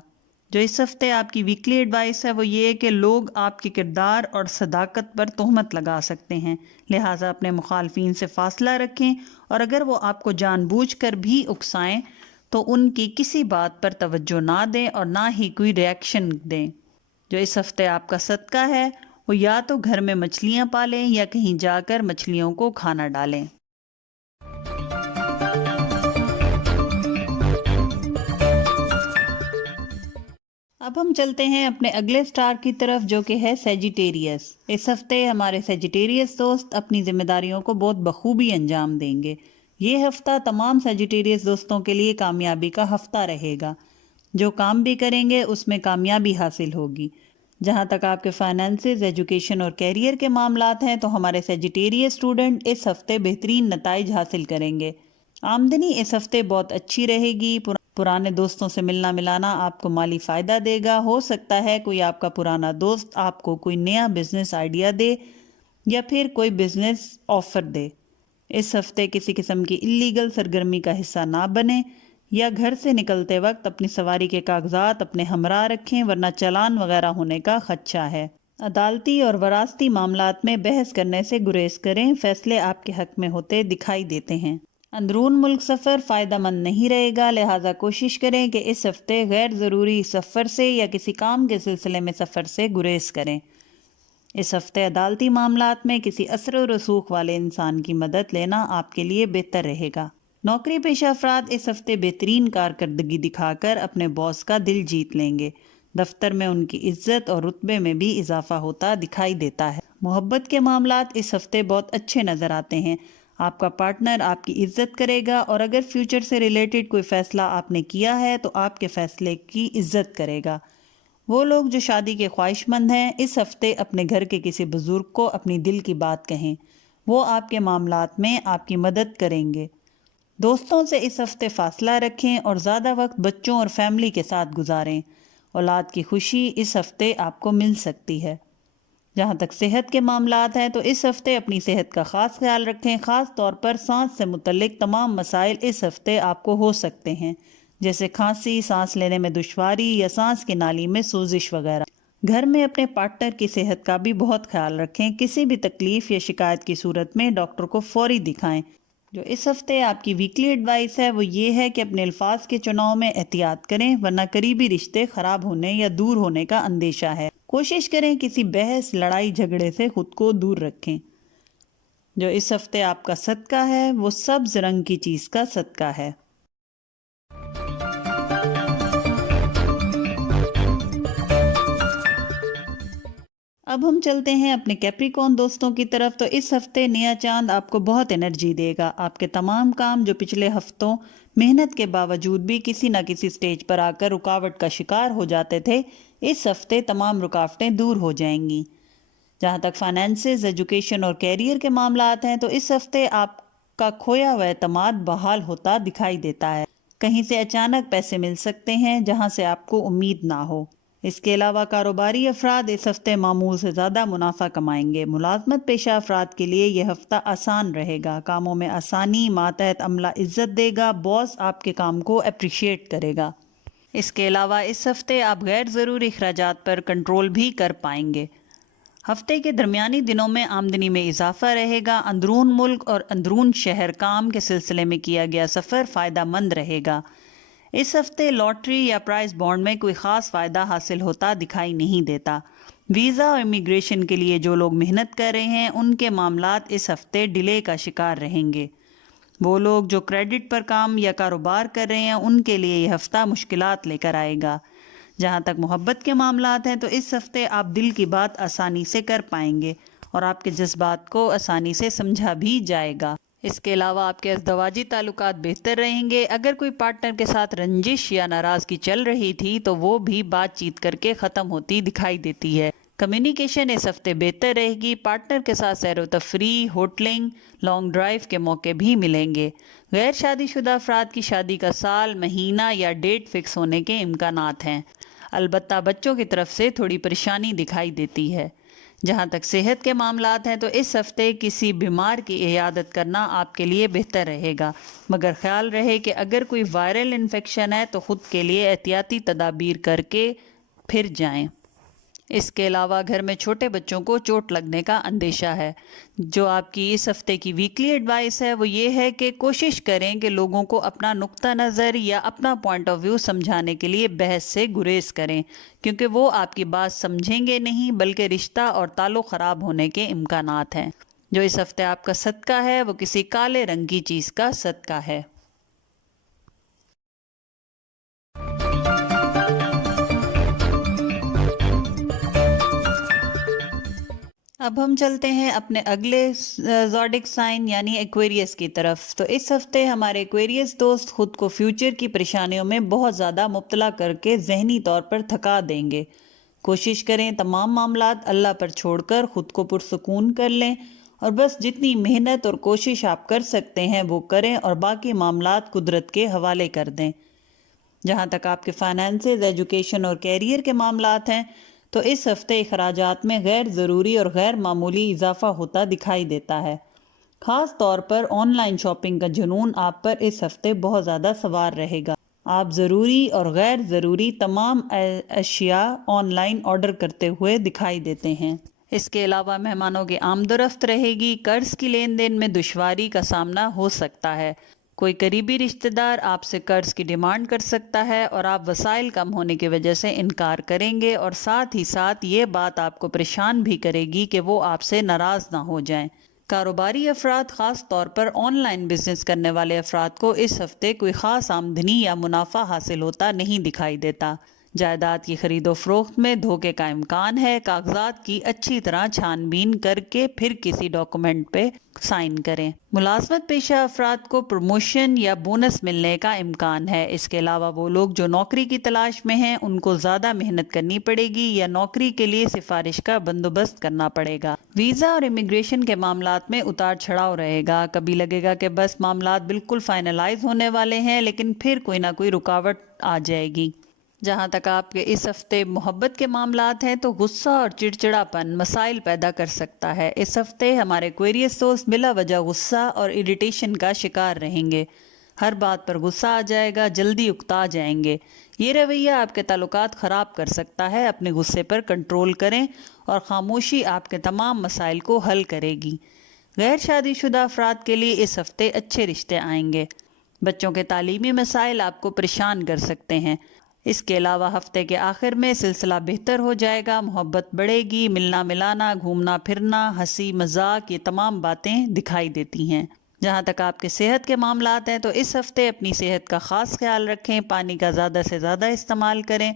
جو اس ہفتے آپ کی ویکلی ایڈوائس ہے وہ یہ ہے کہ لوگ آپ کے کردار اور صداقت پر تہمت لگا سکتے ہیں، لہٰذا اپنے مخالفین سے فاصلہ رکھیں، اور اگر وہ آپ کو جان بوجھ کر بھی اکسائیں تو ان کی کسی بات پر توجہ نہ دیں اور نہ ہی کوئی ریاکشن دیں۔ جو اس ہفتے آپ کا صدقہ ہے وہ یا تو گھر میں مچھلیاں پالیں یا کہیں جا کر مچھلیوں کو کھانا ڈالیں۔ اب ہم چلتے ہیں اپنے اگلے سٹار کی طرف جو کہ ہے سیجیٹیریس۔ اس ہفتے ہمارے سیجیٹیریس دوست اپنی ذمہ داریوں کو بہت بخوبی انجام دیں گے۔ یہ ہفتہ تمام سیجیٹیریس دوستوں کے لیے کامیابی کا ہفتہ رہے گا۔ جو کام بھی کریں گے اس میں کامیابی حاصل ہوگی۔ جہاں تک آپ کے فائنانسز، ایجوکیشن اور کیریئر کے معاملات ہیں تو ہمارے سیجیٹیریس اسٹوڈنٹ اس ہفتے بہترین نتائج حاصل کریں گے۔ آمدنی اس ہفتے بہت اچھی رہے گی۔ پرانے دوستوں سے ملنا ملانا آپ کو مالی فائدہ دے گا۔ ہو سکتا ہے کوئی آپ کا پرانا دوست آپ کو کوئی نیا بزنس آئیڈیا دے یا پھر کوئی بزنس آفر دے۔ اس ہفتے کسی قسم کی اللیگل سرگرمی کا حصہ نہ بنیں یا گھر سے نکلتے وقت اپنی سواری کے کاغذات اپنے ہمراہ رکھیں ورنہ چالان وغیرہ ہونے کا خدشہ ہے۔ عدالتی اور وراثتی معاملات میں بحث کرنے سے گریز کریں، فیصلے آپ کے حق میں ہوتے دکھائی دیتے ہیں۔ اندرون ملک سفر فائدہ مند نہیں رہے گا، لہٰذا کوشش کریں کہ اس ہفتے غیر ضروری سفر سے یا کسی کام کے سلسلے میں سفر سے گریز کریں۔ اس ہفتے عدالتی معاملات میں کسی اثر و رسوخ والے انسان کی مدد لینا آپ کے لیے بہتر رہے گا۔ نوکری پیشہ افراد اس ہفتے بہترین کارکردگی دکھا کر اپنے باس کا دل جیت لیں گے۔ دفتر میں ان کی عزت اور رتبے میں بھی اضافہ ہوتا دکھائی دیتا ہے۔ محبت کے معاملات اس ہفتے بہت اچھے نظر آتے ہیں۔ آپ کا پارٹنر آپ کی عزت کرے گا اور اگر فیوچر سے ریلیٹڈ کوئی فیصلہ آپ نے کیا ہے تو آپ کے فیصلے کی عزت کرے گا۔ وہ لوگ جو شادی کے خواہش مند ہیں اس ہفتے اپنے گھر کے کسی بزرگ کو اپنی دل کی بات کہیں، وہ آپ کے معاملات میں آپ کی مدد کریں گے۔ دوستوں سے اس ہفتے فاصلہ رکھیں اور زیادہ وقت بچوں اور فیملی کے ساتھ گزاریں۔ اولاد کی خوشی اس ہفتے آپ کو مل سکتی ہے۔ جہاں تک صحت کے معاملات ہیں تو اس ہفتے اپنی صحت کا خاص خیال رکھیں، خاص طور پر سانس سے متعلق تمام مسائل اس ہفتے آپ کو ہو سکتے ہیں، جیسے کھانسی، سانس لینے میں دشواری یا سانس کی نالی میں سوزش وغیرہ۔ گھر میں اپنے پارٹنر کی صحت کا بھی بہت خیال رکھیں، کسی بھی تکلیف یا شکایت کی صورت میں ڈاکٹر کو فوری دکھائیں۔ جو اس ہفتے آپ کی ویکلی ایڈوائس ہے وہ یہ ہے کہ اپنے الفاظ کے چناؤ میں احتیاط کریں ورنہ قریبی رشتے خراب ہونے یا دور ہونے کا اندیشہ ہے۔ کوشش کریں کسی بحث، لڑائی جھگڑے سے خود کو دور رکھیں۔ جو اس ہفتے آپ کا صدقہ ہے وہ سبز رنگ کی چیز کا صدقہ ہے۔ اب ہم چلتے ہیں اپنے کیپریکون دوستوں کی طرف۔ تو اس ہفتے نیا چاند آپ کو بہت انرجی دے گا۔ آپ کے تمام کام جو پچھلے ہفتوں محنت کے باوجود بھی کسی نہ کسی سٹیج پر آ کر رکاوٹ کا شکار ہو جاتے تھے، اس ہفتے تمام رکاوٹیں دور ہو جائیں گی۔ جہاں تک فائنانسز، ایجوکیشن اور کیریئر کے معاملات ہیں تو اس ہفتے آپ کا کھویا ہوا اعتماد بحال ہوتا دکھائی دیتا ہے۔ کہیں سے اچانک پیسے مل سکتے ہیں جہاں سے آپ کو امید نہ ہو۔ اس کے علاوہ کاروباری افراد اس ہفتے معمول سے زیادہ منافع کمائیں گے۔ ملازمت پیشہ افراد کے لیے یہ ہفتہ آسان رہے گا، کاموں میں آسانی، ماتحت عملہ عزت دے گا، باس آپ کے کام کو اپریشیٹ کرے گا۔ اس کے علاوہ اس ہفتے آپ غیر ضروری اخراجات پر کنٹرول بھی کر پائیں گے۔ ہفتے کے درمیانی دنوں میں آمدنی میں اضافہ رہے گا۔ اندرون ملک اور اندرون شہر کام کے سلسلے میں کیا گیا سفر فائدہ مند رہے گا۔ اس ہفتے لاٹری یا پرائز بانڈ میں کوئی خاص فائدہ حاصل ہوتا دکھائی نہیں دیتا۔ ویزا اور امیگریشن کے لیے جو لوگ محنت کر رہے ہیں ان کے معاملات اس ہفتے ڈیلے کا شکار رہیں گے۔ وہ لوگ جو کریڈٹ پر کام یا کاروبار کر رہے ہیں ان کے لیے یہ ہفتہ مشکلات لے کر آئے گا۔ جہاں تک محبت کے معاملات ہیں تو اس ہفتے آپ دل کی بات آسانی سے کر پائیں گے اور آپ کے جذبات کو آسانی سے سمجھا بھی جائے گا۔ اس کے علاوہ آپ کے ازدواجی تعلقات بہتر رہیں گے۔ اگر کوئی پارٹنر کے ساتھ رنجش یا ناراضگی چل رہی تھی تو وہ بھی بات چیت کر کے ختم ہوتی دکھائی دیتی ہے۔ کمیونیکیشن اس ہفتے بہتر رہے گی۔ پارٹنر کے ساتھ سیر و تفریح، ہوٹلنگ، لانگ ڈرائیو کے موقع بھی ملیں گے۔ غیر شادی شدہ افراد کی شادی کا سال، مہینہ یا ڈیٹ فکس ہونے کے امکانات ہیں، البتہ بچوں کی طرف سے تھوڑی پریشانی دکھائی دیتی ہے۔ جہاں تک صحت کے معاملات ہیں تو اس ہفتے کسی بیمار کی عیادت کرنا آپ کے لیے بہتر رہے گا، مگر خیال رہے کہ اگر کوئی وائرل انفیکشن ہے تو خود کے لیے احتیاطی تدابیر کر کے پھر جائیں۔ اس کے علاوہ گھر میں چھوٹے بچوں کو چوٹ لگنے کا اندیشہ ہے۔ جو آپ کی اس ہفتے کی ویکلی ایڈوائس ہے وہ یہ ہے کہ کوشش کریں کہ لوگوں کو اپنا نقطہ نظر یا اپنا پوائنٹ آف ویو سمجھانے کے لیے بحث سے گریز کریں، کیونکہ وہ آپ کی بات سمجھیں گے نہیں بلکہ رشتہ اور تعلق خراب ہونے کے امکانات ہیں۔ جو اس ہفتے آپ کا صدقہ ہے وہ کسی کالے رنگ کی چیز کا صدقہ ہے۔ اب ہم چلتے ہیں اپنے اگلے زوڈک سائن یعنی ایکویریس کی طرف۔ تو اس ہفتے ہمارے ایکویریس دوست خود کو فیوچر کی پریشانیوں میں بہت زیادہ مبتلا کر کے ذہنی طور پر تھکا دیں گے۔ کوشش کریں تمام معاملات اللہ پر چھوڑ کر خود کو پرسکون کر لیں اور بس جتنی محنت اور کوشش آپ کر سکتے ہیں وہ کریں اور باقی معاملات قدرت کے حوالے کر دیں۔ جہاں تک آپ کے فائنانسز، ایجوکیشن اور کیریئر کے معاملات ہیں تو اس ہفتے اخراجات میں غیر ضروری اور غیر معمولی اضافہ ہوتا دکھائی دیتا ہے۔ خاص طور پر آن لائن شاپنگ کا جنون آپ پر اس ہفتے بہت زیادہ سوار رہے گا۔ آپ ضروری اور غیر ضروری تمام اشیاء آن لائن آرڈر کرتے ہوئے دکھائی دیتے ہیں۔ اس کے علاوہ مہمانوں کی آمد و رفت رہے گی۔ قرض کی لین دین میں دشواری کا سامنا ہو سکتا ہے۔ کوئی قریبی رشتہ دار آپ سے قرض کی ڈیمانڈ کر سکتا ہے اور آپ وسائل کم ہونے کی وجہ سے انکار کریں گے، اور ساتھ ہی ساتھ یہ بات آپ کو پریشان بھی کرے گی کہ وہ آپ سے ناراض نہ ہو جائیں۔ کاروباری افراد، خاص طور پر آن لائن بزنس کرنے والے افراد کو اس ہفتے کوئی خاص آمدنی یا منافع حاصل ہوتا نہیں دکھائی دیتا۔ جائیداد کی خرید و فروخت میں دھوکے کا امکان ہے۔ کاغذات کی اچھی طرح چھان بین کر کے پھر کسی ڈاکومنٹ پہ سائن کریں۔ ملازمت پیشہ افراد کو پروموشن یا بونس ملنے کا امکان ہے۔ اس کے علاوہ وہ لوگ جو نوکری کی تلاش میں ہیں ان کو زیادہ محنت کرنی پڑے گی یا نوکری کے لیے سفارش کا بندوبست کرنا پڑے گا۔ ویزا اور امیگریشن کے معاملات میں اتار چڑھاؤ رہے گا۔ کبھی لگے گا کہ بس معاملات بالکل فائنلائز ہونے والے ہیں، لیکن پھر کوئی نہ کوئی رکاوٹ آ جائے گی۔ جہاں تک آپ کے اس ہفتے محبت کے معاملات ہیں تو غصہ اور چڑچڑاپن مسائل پیدا کر سکتا ہے۔ اس ہفتے ہمارے ایکویریس دوست بلا وجہ غصہ اور اریٹیشن کا شکار رہیں گے۔ ہر بات پر غصہ آ جائے گا، جلدی اکتا جائیں گے۔ یہ رویہ آپ کے تعلقات خراب کر سکتا ہے۔ اپنے غصے پر کنٹرول کریں اور خاموشی آپ کے تمام مسائل کو حل کرے گی۔ غیر شادی شدہ افراد کے لیے اس ہفتے اچھے رشتے آئیں گے۔ بچوں کے تعلیمی مسائل آپ کو پریشان کر سکتے ہیں۔ اس کے علاوہ ہفتے کے آخر میں سلسلہ بہتر ہو جائے گا، محبت بڑھے گی، ملنا ملانا، گھومنا پھرنا، ہنسی مذاق، یہ تمام باتیں دکھائی دیتی ہیں۔ جہاں تک آپ کے صحت کے معاملات ہیں تو اس ہفتے اپنی صحت کا خاص خیال رکھیں، پانی کا زیادہ سے زیادہ استعمال کریں۔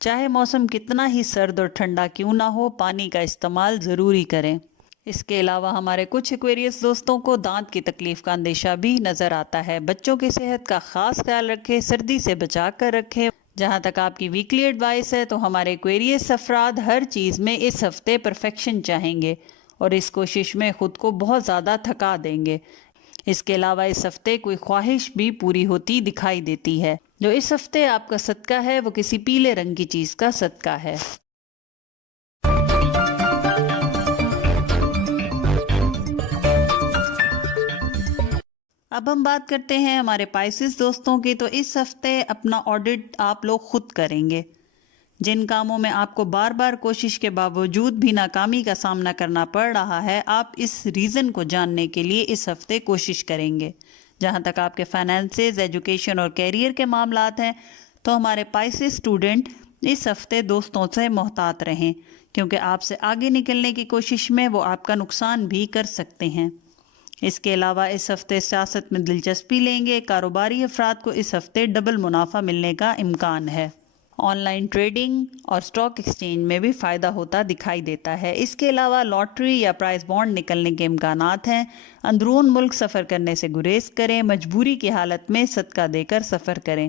چاہے موسم کتنا ہی سرد اور ٹھنڈا کیوں نہ ہو، پانی کا استعمال ضروری کریں۔ اس کے علاوہ ہمارے کچھ ایکویریس دوستوں کو دانت کی تکلیف کا اندیشہ بھی نظر آتا ہے۔ بچوں کی صحت کا خاص خیال رکھیں، سردی سے بچا کر رکھیں۔ جہاں تک آپ کی ویکلی ایڈوائس ہے تو ہمارے ایکویریس افراد ہر چیز میں اس ہفتے پرفیکشن چاہیں گے اور اس کوشش میں خود کو بہت زیادہ تھکا دیں گے۔ اس کے علاوہ اس ہفتے کوئی خواہش بھی پوری ہوتی دکھائی دیتی ہے۔ جو اس ہفتے آپ کا صدقہ ہے وہ کسی پیلے رنگ کی چیز کا صدقہ ہے۔ اب ہم بات کرتے ہیں ہمارے پائسس دوستوں کی۔ تو اس ہفتے اپنا آڈٹ آپ لوگ خود کریں گے۔ جن کاموں میں آپ کو بار بار کوشش کے باوجود بھی ناکامی کا سامنا کرنا پڑ رہا ہے، آپ اس ریزن کو جاننے کے لیے اس ہفتے کوشش کریں گے۔ جہاں تک آپ کے فائنانسز، ایجوکیشن اور کیریئر کے معاملات ہیں تو ہمارے پائسس اسٹوڈنٹ اس ہفتے دوستوں سے محتاط رہیں، کیونکہ آپ سے آگے نکلنے کی کوشش میں وہ آپ کا نقصان بھی کر سکتے ہیں۔ اس کے علاوہ اس ہفتے سیاست میں دلچسپی لیں گے۔ کاروباری افراد کو اس ہفتے ڈبل منافع ملنے کا امکان ہے۔ آن لائن ٹریڈنگ اور اسٹاک ایکسچینج میں بھی فائدہ ہوتا دکھائی دیتا ہے۔ اس کے علاوہ لاٹری یا پرائز بانڈ نکلنے کے امکانات ہیں۔ اندرون ملک سفر کرنے سے گریز کریں۔ مجبوری کی حالت میں صدقہ دے کر سفر کریں۔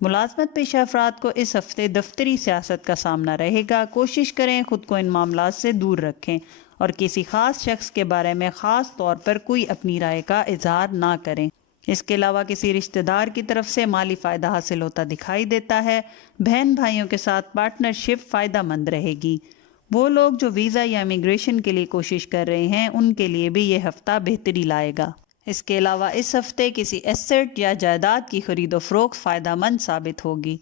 ملازمت پیشہ افراد کو اس ہفتے دفتری سیاست کا سامنا رہے گا۔ کوشش کریں خود کو ان معاملات سے دور رکھیں اور کسی خاص شخص کے بارے میں خاص طور پر کوئی اپنی رائے کا اظہار نہ کریں۔ اس کے علاوہ کسی رشتہ دار کی طرف سے مالی فائدہ حاصل ہوتا دکھائی دیتا ہے۔ بہن بھائیوں کے ساتھ پارٹنرشپ فائدہ مند رہے گی۔ وہ لوگ جو ویزا یا امیگریشن کے لیے کوشش کر رہے ہیں ان کے لیے بھی یہ ہفتہ بہتری لائے گا۔ اس کے علاوہ اس ہفتے کسی ایسٹ یا جائیداد کی خرید و فروخت فائدہ مند ثابت ہوگی۔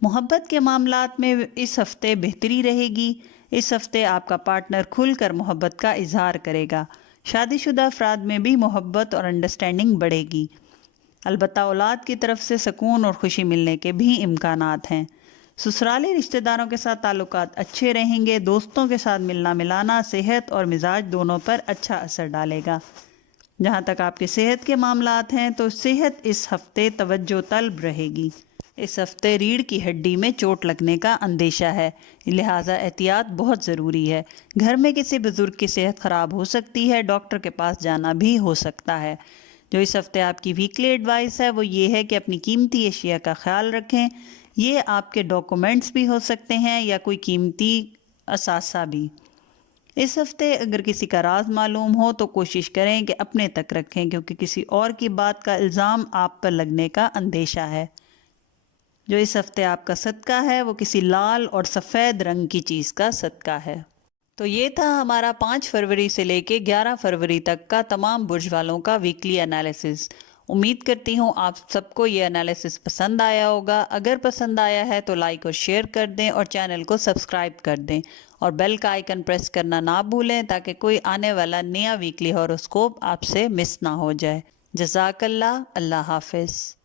محبت کے معاملات میں اس ہفتے بہتری رہے گی۔ اس ہفتے آپ کا پارٹنر کھل کر محبت کا اظہار کرے گا۔ شادی شدہ افراد میں بھی محبت اور انڈرسٹینڈنگ بڑھے گی۔ البتہ اولاد کی طرف سے سکون اور خوشی ملنے کے بھی امکانات ہیں۔ سسرالی رشتہ داروں کے ساتھ تعلقات اچھے رہیں گے۔ دوستوں کے ساتھ ملنا ملانا صحت اور مزاج دونوں پر اچھا اثر ڈالے گا۔ جہاں تک آپ کے صحت کے معاملات ہیں تو صحت اس ہفتے توجہ طلب رہے گی۔ اس ہفتے ریڑھ کی ہڈی میں چوٹ لگنے کا اندیشہ ہے، لہٰذا احتیاط بہت ضروری ہے۔ گھر میں کسی بزرگ کی صحت خراب ہو سکتی ہے، ڈاکٹر کے پاس جانا بھی ہو سکتا ہے۔ جو اس ہفتے آپ کی ویکلی ایڈوائس ہے وہ یہ ہے کہ اپنی قیمتی اشیاء کا خیال رکھیں۔ یہ آپ کے ڈاکومنٹس بھی ہو سکتے ہیں یا کوئی قیمتی اثاثہ بھی۔ اس ہفتے اگر کسی کا راز معلوم ہو تو کوشش کریں کہ اپنے تک رکھیں، کیونکہ کسی اور کی بات کا الزام آپ پر لگنے کا اندیشہ ہے۔ جو اس ہفتے آپ کا صدقہ ہے وہ کسی لال اور سفید رنگ کی چیز کا صدقہ ہے۔ تو یہ تھا ہمارا 5 فروری سے لے کے 11 فروری تک کا تمام برج والوں کا ویکلی انالیسس۔ امید کرتی ہوں آپ سب کو یہ انالیسس پسند آیا ہوگا۔ اگر پسند آیا ہے تو لائک اور شیئر کر دیں اور چینل کو سبسکرائب کر دیں اور بیل کا آئیکن پریس کرنا نہ بھولیں تاکہ کوئی آنے والا نیا ویکلی ہاروسکوپ آپ سے مس نہ ہو جائے۔ جزاک اللہ۔ اللہ حافظ۔